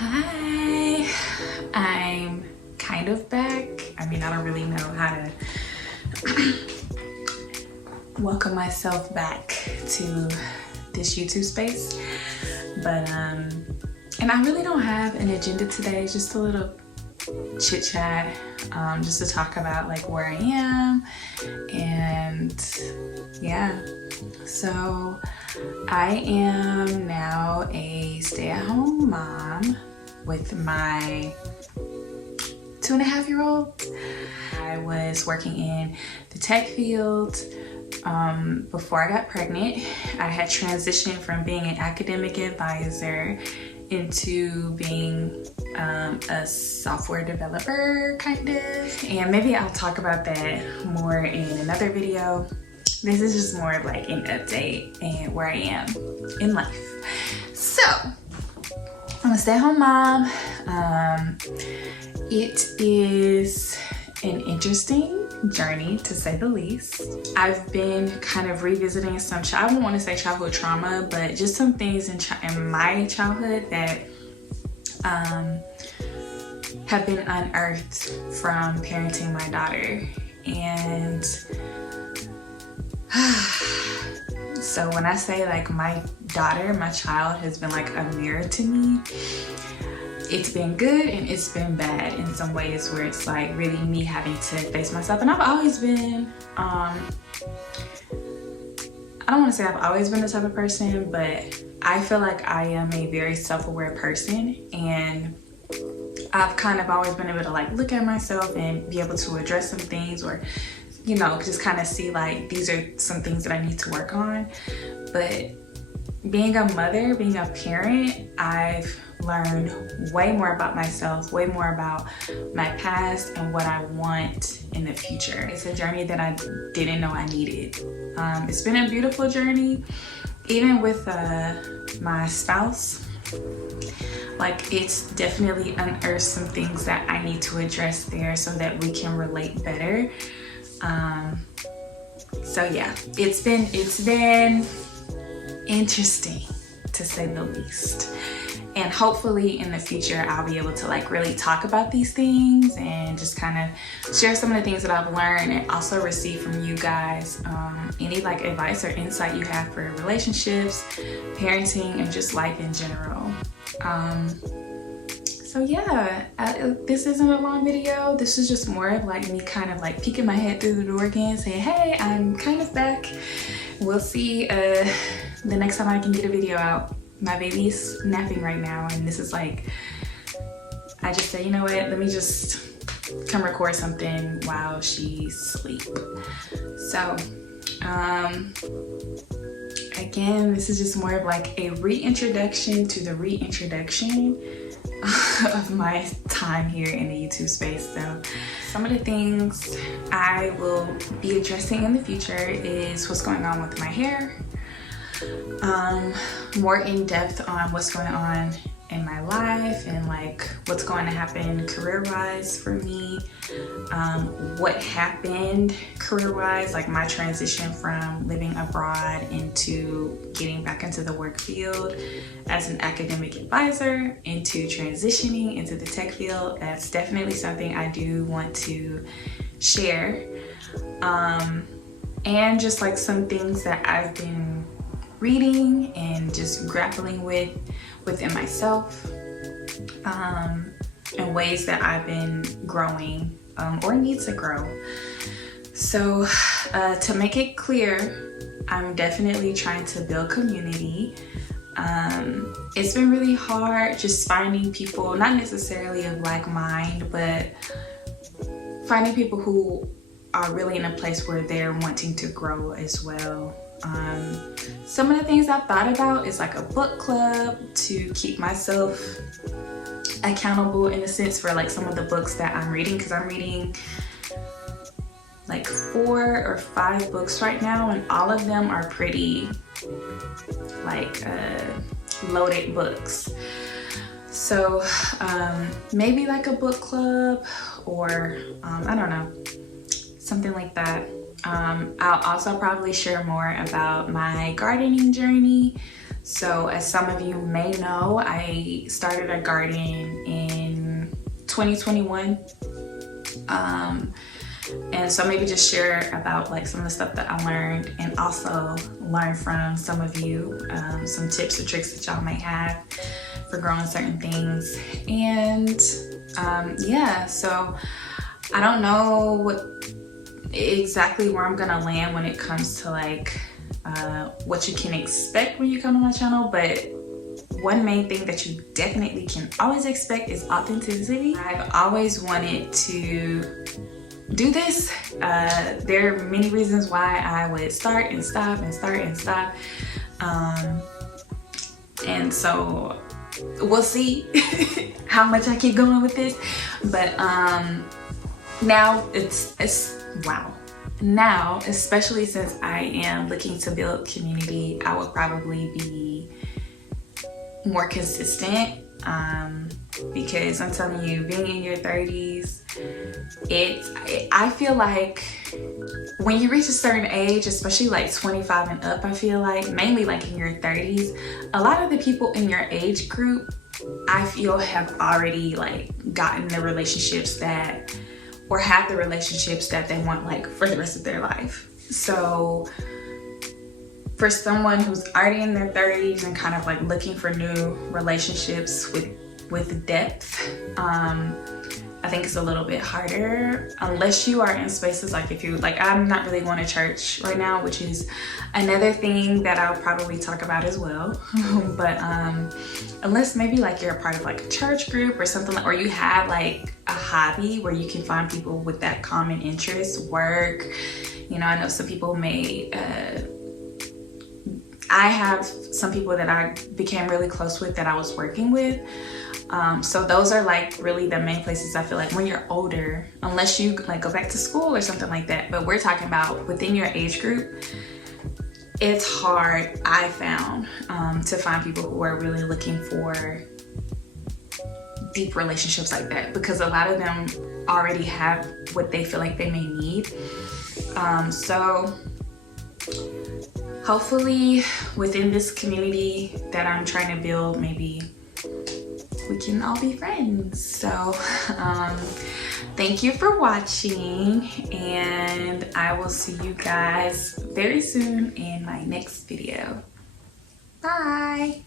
Hi, I'm kind of back. I mean, I don't really know how to welcome myself back to this YouTube space, but and I really don't have an agenda today, just a little chit chat, just to talk about like where I am, and yeah. So I am now a stay-at-home mom with my 2.5-year-old. I was working in the tech field before I got pregnant. I had transitioned from being an academic advisor into being a software developer, kind of. And maybe I'll talk about that more in another video. This is just more of like an update and where I am in life. So, I'm a stay-at-home mom. It is an interesting journey, to say the least. I've been kind of revisiting some, I don't want to say childhood trauma, but just some things in my childhood that have been unearthed from parenting my daughter. And so when I say like my daughter, my child has been like a mirror to me, it's been good and it's been bad in some ways, where it's like really me having to face myself. And I've always been, I don't want to say I've always been the type of person, but I feel like I am a very self-aware person, and I've kind of always been able to like look at myself and be able to address some things, or you know, just kind of see like these are some things that I need to work on. But being a mother, being a parent, I've learned way more about myself, way more about my past and what I want in the future. It's a journey that I didn't know I needed. It's been a beautiful journey, even with my spouse. Like, it's definitely unearthed some things that I need to address there so that we can relate better. So yeah, it's been interesting, to say the least. And hopefully in the future I'll be able to like really talk about these things and just kind of share some of the things that I've learned, and also receive from you guys any like advice or insight you have for relationships, parenting, and just life in general. So yeah, this isn't a long video. This is just more of like me kind of like peeking my head through the door again, saying, hey, I'm kind of back. We'll see the next time I can get a video out. My baby's napping right now, and this is like, I just say, you know what, let me just come record something while she's asleep. So, again, this is just more of like a reintroduction to the reintroduction of my time here in the YouTube space. So some of the things I will be addressing in the future is what's going on with my hair, more in depth on what's going on in my life and like what's going to happen career-wise for me, what happened career-wise, like my transition from living abroad into getting back into the work field as an academic advisor, into transitioning into the tech field. That's definitely something I do want to share, and just like some things that I've been reading and just grappling with within myself, and ways that I've been growing or need to grow. So to make it clear, I'm definitely trying to build community. It's been really hard just finding people, not necessarily of like mind, but finding people who are really in a place where they're wanting to grow as well. Some of the things I've thought about is like a book club to keep myself accountable, in a sense, for like some of the books that I'm reading, because I'm reading like 4 or 5 books right now, and all of them are pretty like loaded books. So maybe like a book club, or I don't know, something like that. I'll also probably share more about my gardening journey, So as some of you may know, I started a garden in 2021. And so maybe just share about like some of the stuff that I learned, and also learn from some of you, some tips or tricks that y'all might have for growing certain things. And yeah, so I don't know exactly where I'm gonna land when it comes to like what you can expect when you come to my channel, but one main thing that you definitely can always expect is authenticity. I've always wanted to do this. There are many reasons why I would start and stop and start and stop. And so we'll see how much I keep going with this. But now it's wow. Now, especially since I am looking to build community, I would probably be more consistent, because I'm telling you, being in your 30s, I feel like when you reach a certain age, especially like 25 and up, I feel like mainly like in your 30s, a lot of the people in your age group, I feel, have already like gotten the relationships that, or have the relationships that they want like for the rest of their life. So for someone who's already in their 30s and kind of like looking for new relationships with depth, I think it's a little bit harder unless you are in spaces like, if you like, I'm not really going to church right now, which is another thing that I'll probably talk about as well. But unless maybe like you're a part of like a church group or something, like, or you have like a hobby where you can find people with that common interest, work, you know, I know some people may, I have some people that I became really close with that I was working with. So those are like really the main places I feel like when you're older, unless you like go back to school or something like that, but we're talking about within your age group, it's hard, I found, to find people who are really looking for deep relationships like that, because a lot of them already have what they feel like they may need. So hopefully within this community that I'm trying to build, maybe we can all be friends. So thank you for watching, and I will see you guys very soon in my next video. Bye.